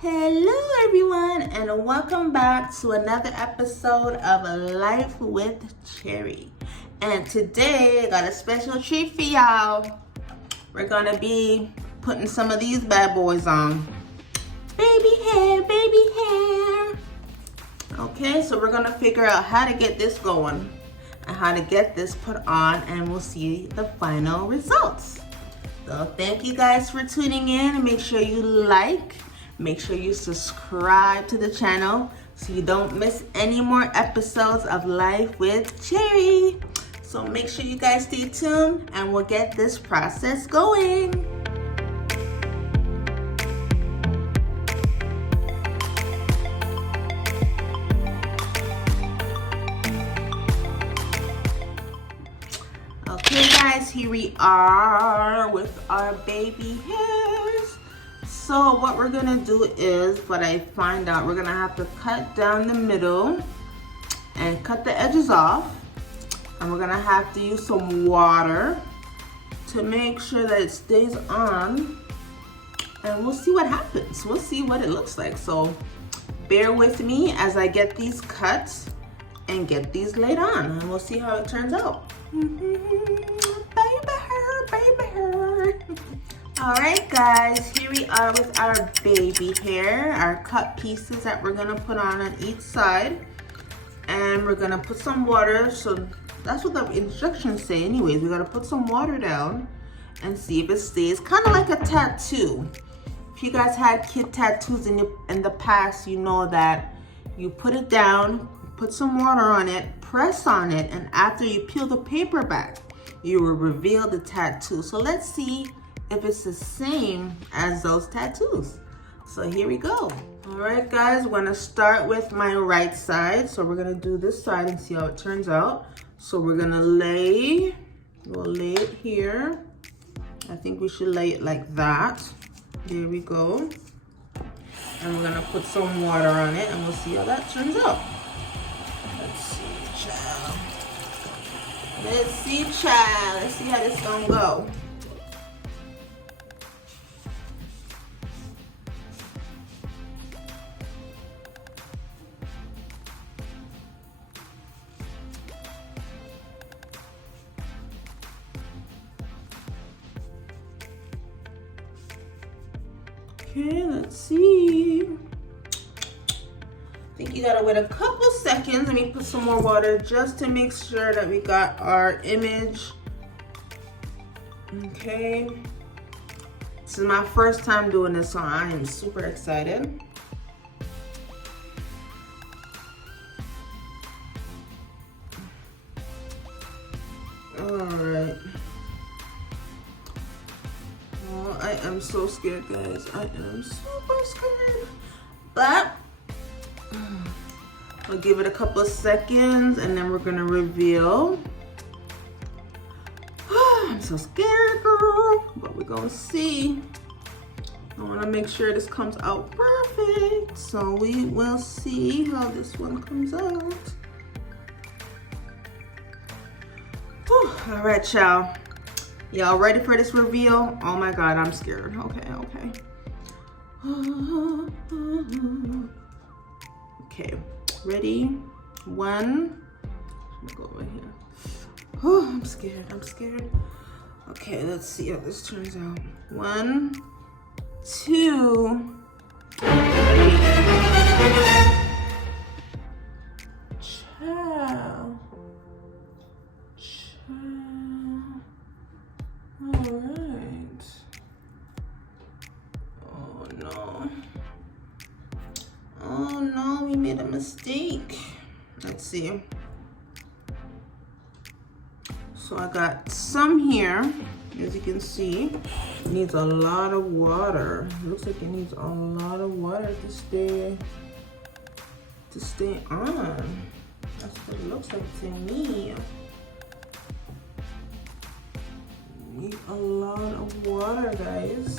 Hello everyone and welcome back to another episode of Life with Cherry. And today I got a special treat for y'all. We're gonna be putting some of these bad boys on. Baby hair, baby hair. Okay, so we're gonna figure out how to get this going and how to get this put on, and we'll see the final results. So thank you guys for tuning in, and make sure you like, make sure you subscribe to the channel so you don't miss any more episodes of Life with Cherry. So make sure you guys stay tuned and we'll get this process going. Okay guys, here we are with our baby hairs. So what we're gonna do is, what I find out, we're gonna have to cut down the middle and cut the edges off. And we're gonna have to use some water to make sure that it stays on. And we'll see what happens. We'll see what it looks like. So bear with me as I get these cut and get these laid on. And we'll see how it turns out. Baby hair, baby hair. All right guys, here we are with our baby hair, our cut pieces that we're gonna put on each side. And we're gonna put some water, so that's what the instructions say anyways. We gotta put some water down and see if it stays, kind of like a tattoo. If you guys had kid tattoos in the past, you know that you put it down, put some water on it, press on it, and after you peel the paper back, you will reveal the tattoo. So let's see if it's the same as those tattoos. So here we go. All right guys, we're gonna start with my right side. So we're gonna do this side and see how it turns out. So we're gonna we'll lay it here. I think we should lay it like that. There we go. And we're gonna put some water on it and we'll see how that turns out. Let's see, child. Let's see, child. Let's see how this gonna go. Okay, let's see. I think you gotta wait a couple seconds. Let me put some more water just to make sure that we got our image. Okay. This is my first time doing this, so I am super excited. All right. I am so scared, guys. I am super scared. But we'll give it a couple of seconds and then we're gonna reveal. I'm so scared, girl. But we're gonna see. I wanna make sure this comes out perfect. So we will see how this one comes out. Whew. All right, y'all. Y'all ready for this reveal? Oh my God, I'm scared. Okay. Okay, ready? One. I'm gonna go over here. Oh, I'm scared. Okay, let's see how this turns out. 1, 2, 3. Ciao. All right. Oh no, we made a mistake. Let's see. So I got some here, as you can see. It needs a lot of water. It looks like it needs a lot of water to stay on. That's what it looks like to me. Need a lot of water, guys.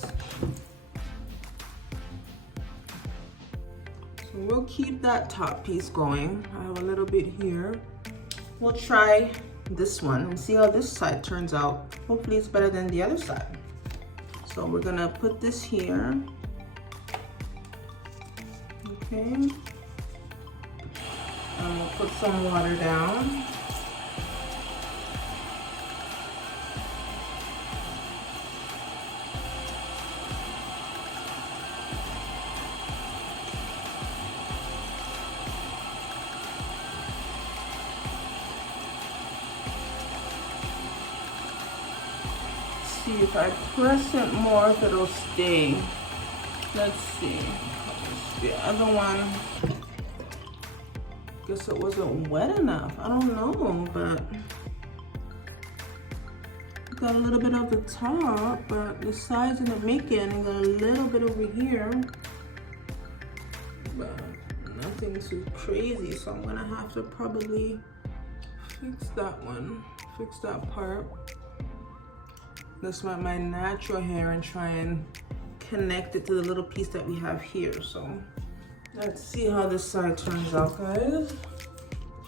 So we'll keep that top piece going. I have a little bit here. We'll try this one and see how this side turns out. Hopefully it's better than the other side. So we're gonna put this here. Okay. And we'll put some water down. See if I press it more if it'll stay. Let's see. The other one, guess it wasn't wet enough. I don't know, but got a little bit of the top, but the sides didn't make it, and got a little bit over here, but nothing too crazy. So I'm gonna have to probably fix that one, fix that part. This might my natural hair and try and connect it to the little piece that we have here. So let's see how this side turns out, guys.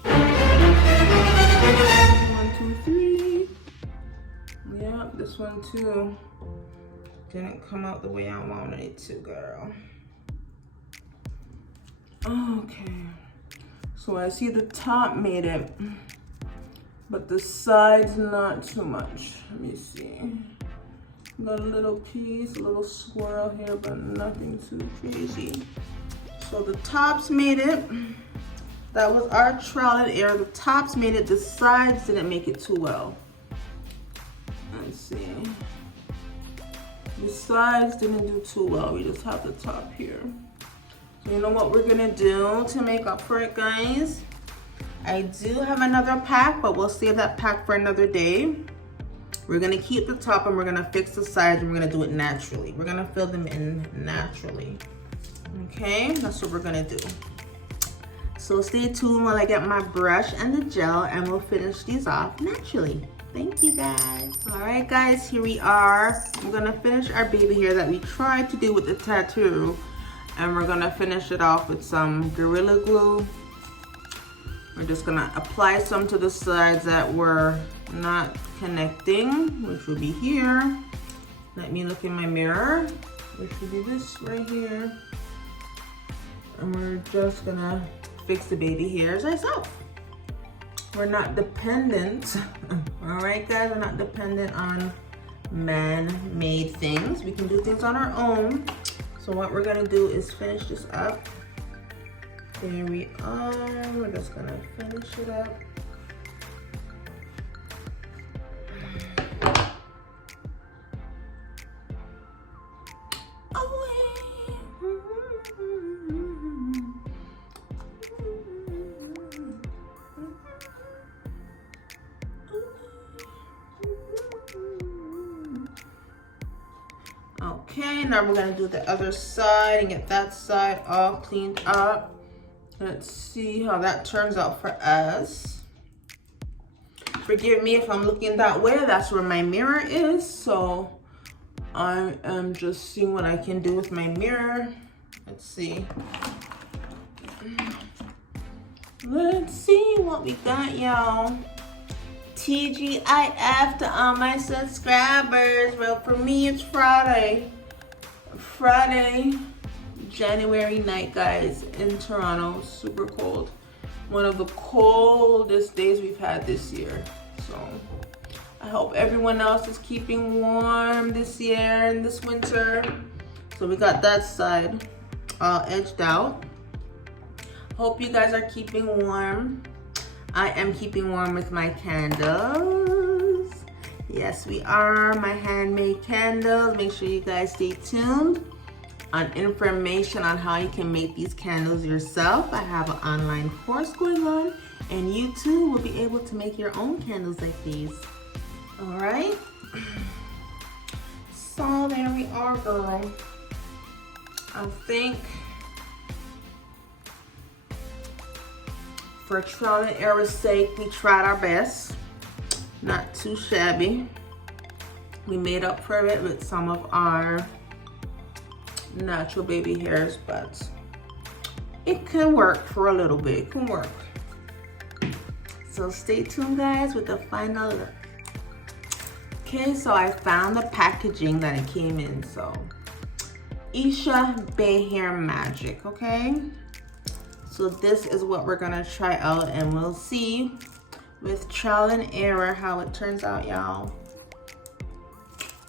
1, 2, 3. Yeah, this one too didn't come out the way I wanted it to, girl. Okay, so I see the top made it, but the sides not too much. Let me see. Got a little piece, a little swirl here, but nothing too crazy. So the tops made it. That was our trial and error. The tops made it, the sides didn't make it too well. Let's see. The sides didn't do too well. We just have the top here. So you know what we're gonna do to make up for it, guys? I do have another pack, but we'll save that pack for another day. We're gonna keep the top and we're gonna fix the sides, and we're gonna do it naturally. We're gonna fill them in naturally. Okay, that's what we're gonna do. So stay tuned while I get my brush and the gel, and we'll finish these off naturally. Thank you, guys. All right, guys, here we are. I'm gonna finish our baby hair that we tried to do with the tattoo, and we're gonna finish it off with some Gorilla Glue. We're just gonna apply some to the sides that were not connecting, which will be here. Let me look in my mirror, which will be this right here. And we're just gonna fix the baby hairs ourselves. We're not dependent, all right, guys? We're not dependent on man-made things. We can do things on our own. So what we're gonna do is finish this up. There we are. We're just gonna finish it up. Okay, now we're gonna do the other side and get that side all cleaned up. Let's see how that turns out for us. Forgive me if I'm looking that way. That's where my mirror is. So I am just seeing what I can do with my mirror. Let's see. Let's see what we got, y'all. TGIF to all my subscribers. Well, for me, it's Friday. Friday, January night, guys, in Toronto. Super cold. One of the coldest days we've had this year. So I hope everyone else is keeping warm this year and this winter. So we got that side all edged out. Hope you guys are keeping warm. I am keeping warm with my candles. Yes, we are. My handmade candles. Make sure you guys stay tuned on information on how you can make these candles yourself. I have an online course going on, and you too will be able to make your own candles like these. All right. So there we are, girl. I think for trial and error's sake, we tried our best. Not too shabby. We made up for it with some of our natural baby hairs, but it can work for a little bit. It can work. So stay tuned, guys, with the final look. Okay, so I found the packaging that it came in. So Isha Bay Hair Magic, okay? So this is what we're gonna try out, and we'll see with trial and error how it turns out, y'all.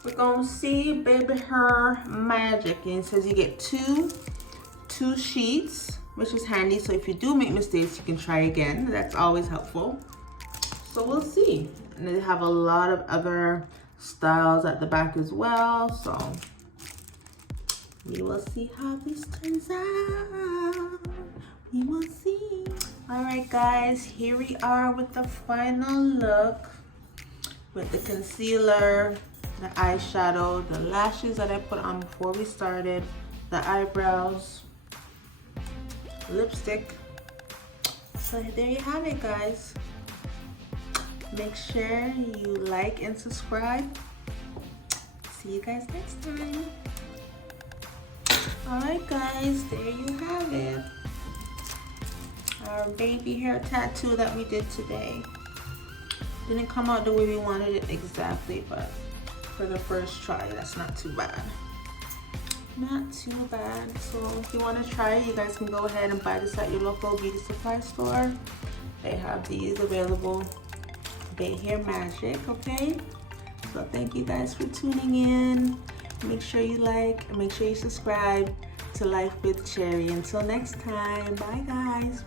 We're gonna see baby hair magic. And it says you get two sheets, which is handy. So if you do make mistakes, you can try again. That's always helpful. So we'll see. And they have a lot of other styles at the back as well. So we will see how this turns out. We will see. All right, guys, here we are with the final look with the concealer, the eyeshadow, the lashes that I put on before we started, the eyebrows, lipstick. So there you have it, guys. Make sure you like and subscribe. See you guys next time. All right, guys, there you have it. Our baby hair tattoo that we did today. Didn't come out the way we wanted it exactly, but for the first try, that's not too bad. Not too bad. So if you want to try it, you guys can go ahead and buy this at your local beauty supply store. They have these available. Baby Hair Magic, okay? So thank you guys for tuning in. Make sure you like and make sure you subscribe to Life with Cherry. Until next time, bye guys.